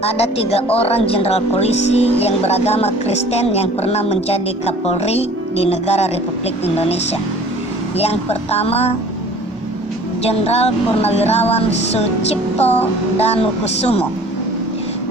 Ada 3 orang jenderal polisi yang beragama Kristen yang pernah menjadi Kapolri di negara Republik Indonesia. Yang pertama, Jenderal Purnawirawan Sucipto Danukusumo.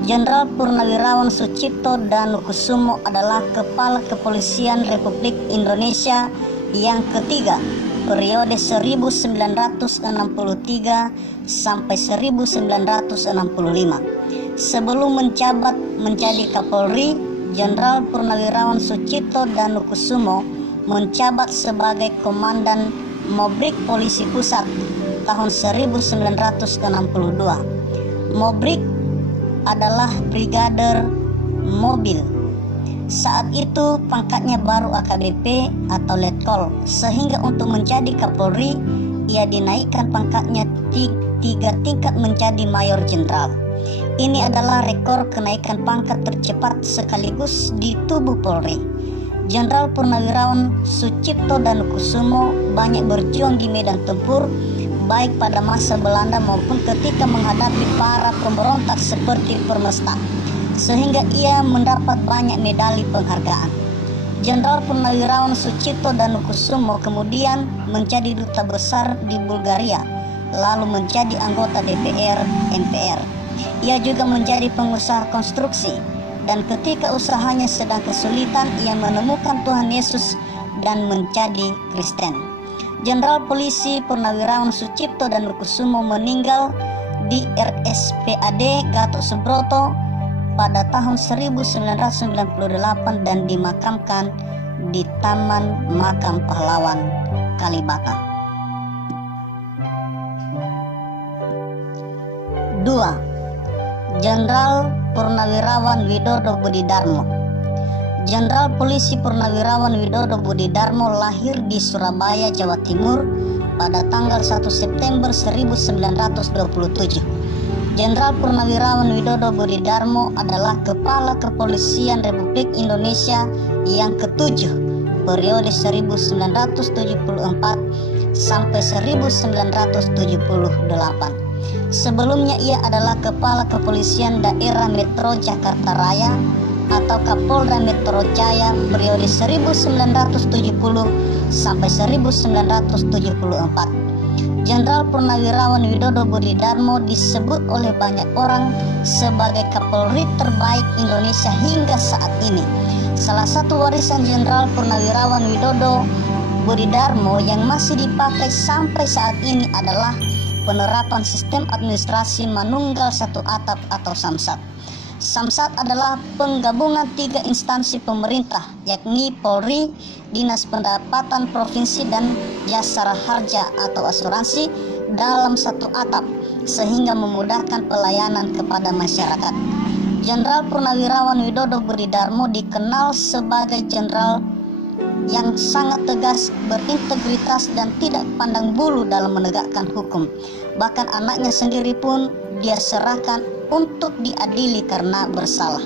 Jenderal Purnawirawan Sucipto Danukusumo adalah Kepala Kepolisian Republik Indonesia yang ketiga periode 1963 sampai 1965. Sebelum menjabat menjadi Kapolri, Jenderal Purnawirawan Sucipto Danukusumo menjabat sebagai Komandan Mobrik Polisi Pusat tahun 1962. Mobrik adalah Brigadir Mobil. Saat itu pangkatnya baru AKBP atau Letkol, sehingga untuk menjadi Kapolri ia dinaikkan pangkatnya 3 tingkat menjadi Mayor Jenderal. Ini adalah rekor kenaikan pangkat tercepat sekaligus di tubuh Polri. Jenderal Purnawirawan Sucipto Danukusumo banyak berjuang di medan tempur, baik pada masa Belanda maupun ketika menghadapi para pemberontak seperti Permesta, sehingga ia mendapat banyak medali penghargaan. Jenderal Purnawirawan Sucipto Danukusumo kemudian menjadi duta besar di Bulgaria, lalu menjadi anggota DPR MPR. Ia juga menjadi pengusaha konstruksi, dan ketika usahanya sedang kesulitan, ia menemukan Tuhan Yesus dan menjadi Kristen. Jenderal Polisi Purnawirawan Sucipto Danukusumo meninggal di RSPAD Gatot Subroto pada tahun 1998 dan dimakamkan di Taman Makam Pahlawan Kalibata. 2. Jenderal Purnawirawan Widodo Budidarmo. Jenderal Polisi Purnawirawan Widodo Budidarmo lahir di Surabaya, Jawa Timur pada tanggal 1 September 1927. Jenderal Purnawirawan Widodo Budidarmo adalah Kepala Kepolisian Republik Indonesia yang ketujuh periode 1974 sampai 1978. Sebelumnya ia adalah Kepala Kepolisian Daerah Metro Jakarta Raya atau Kapolda Metro Jaya periode 1970 sampai 1974. Jenderal Purnawirawan Widodo Budidarmo disebut oleh banyak orang sebagai Kapolri terbaik Indonesia hingga saat ini. Salah satu warisan Jenderal Purnawirawan Widodo Budidarmo yang masih dipakai sampai saat ini adalah penerapan sistem administrasi manunggal satu atap atau Samsat. Samsat adalah penggabungan 3 instansi pemerintah, yakni Polri, Dinas Pendapatan Provinsi, dan Jasara Harja atau asuransi dalam satu atap, sehingga memudahkan pelayanan kepada masyarakat. Jenderal Purnawirawan Widodo Budidarmo dikenal sebagai jenderal yang sangat tegas, berintegritas, dan tidak pandang bulu dalam menegakkan hukum. Bahkan anaknya sendiri pun dia serahkan untuk diadili karena bersalah.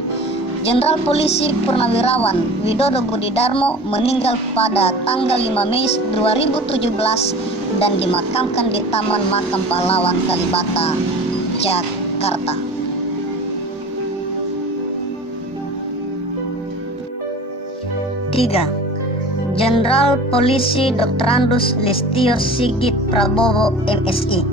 Jenderal Polisi Purnawirawan Widodo Budidarmo meninggal pada tanggal 5 Mei 2017 dan dimakamkan di Taman Makam Pahlawan Kalibata, Jakarta. 3. Jenderal Polisi Dr. Andus Listio Sigit Prabowo MSI.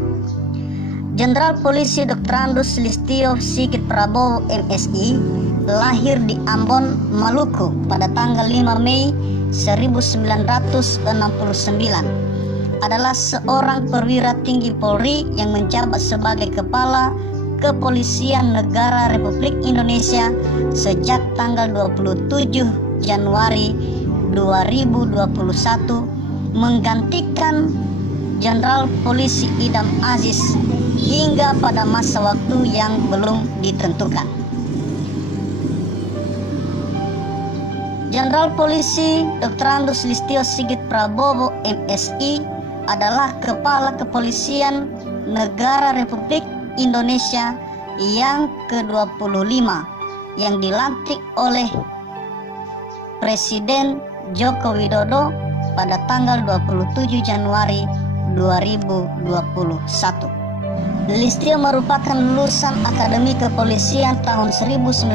Jenderal Polisi Dr. Andus Listio Sigit Prabowo MSI lahir di Ambon, Maluku pada tanggal 5 Mei 1969. Adalah seorang perwira tinggi Polri yang menjabat sebagai Kepala Kepolisian Negara Republik Indonesia sejak tanggal 27 Januari 2021 menggantikan Jenderal Polisi Idam Aziz hingga pada masa waktu yang belum ditentukan. Jenderal Polisi Dr. Andus Listio Sigit Prabowo MSI adalah Kepala Kepolisian Negara Republik Indonesia yang ke-25 yang dilantik oleh Presiden Joko Widodo pada tanggal 27 Januari 2021. Listio merupakan lulusan Akademi Kepolisian tahun 1991.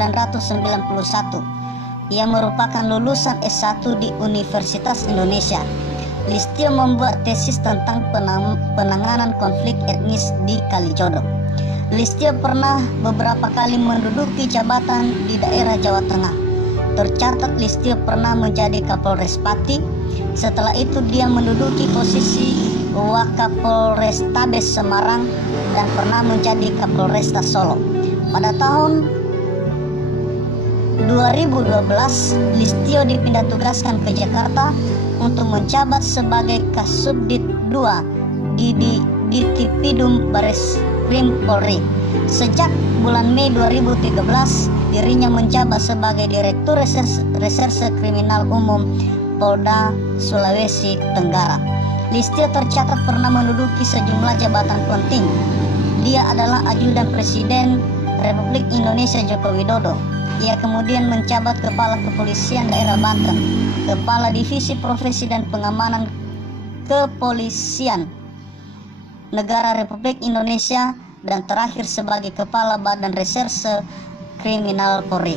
Ia merupakan lulusan S1 di Universitas Indonesia. Listio membuat tesis tentang penanganan konflik etnis di Kalijodo. Listio pernah beberapa kali menduduki jabatan di daerah Jawa Tengah. Tercatat Listio pernah menjadi Kapolres Pati. Setelah itu dia menduduki posisi Wakapolrestabes Semarang dan pernah menjadi Kapolresta Solo. Pada tahun 2012, Listio dipindah tugaskan ke Jakarta untuk menjabat sebagai Kasubdit 2 di Ditipidum Bareskrim Polri. Sejak bulan Mei 2013, dirinya menjabat sebagai Direktur Reserse Kriminal Umum Polda Sulawesi Tenggara. Listio tercatat pernah menduduki sejumlah jabatan penting. Dia adalah ajudan Presiden Republik Indonesia Joko Widodo. Ia kemudian menjabat Kepala Kepolisian Daerah Banten, Kepala Divisi Profesi dan Pengamanan Kepolisian Negara Republik Indonesia, dan terakhir sebagai Kepala Badan Reserse Kriminal Polri.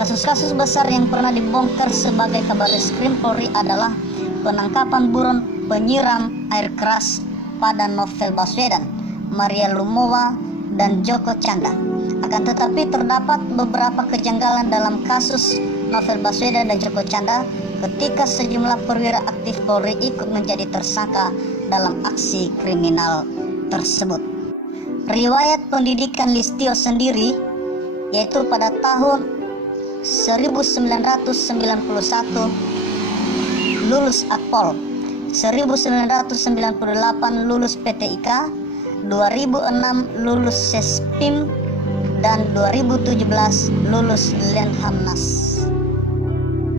Kasus-kasus besar yang pernah dibongkar sebagai Kabarreskrim Polri adalah penangkapan buron penyiram air keras pada Novel Baswedan, Maria Lumowa, dan Joko Chandra. Akan tetapi terdapat beberapa kejanggalan dalam kasus Novel Baswedan dan Joko Chandra ketika sejumlah perwira aktif Polri ikut menjadi tersangka dalam aksi kriminal tersebut. Riwayat pendidikan Listio sendiri yaitu pada tahun 1991 lulus Akpol, 1998 lulus PTIK, 2006 lulus Sespim, dan 2017 lulus Lenhamnas.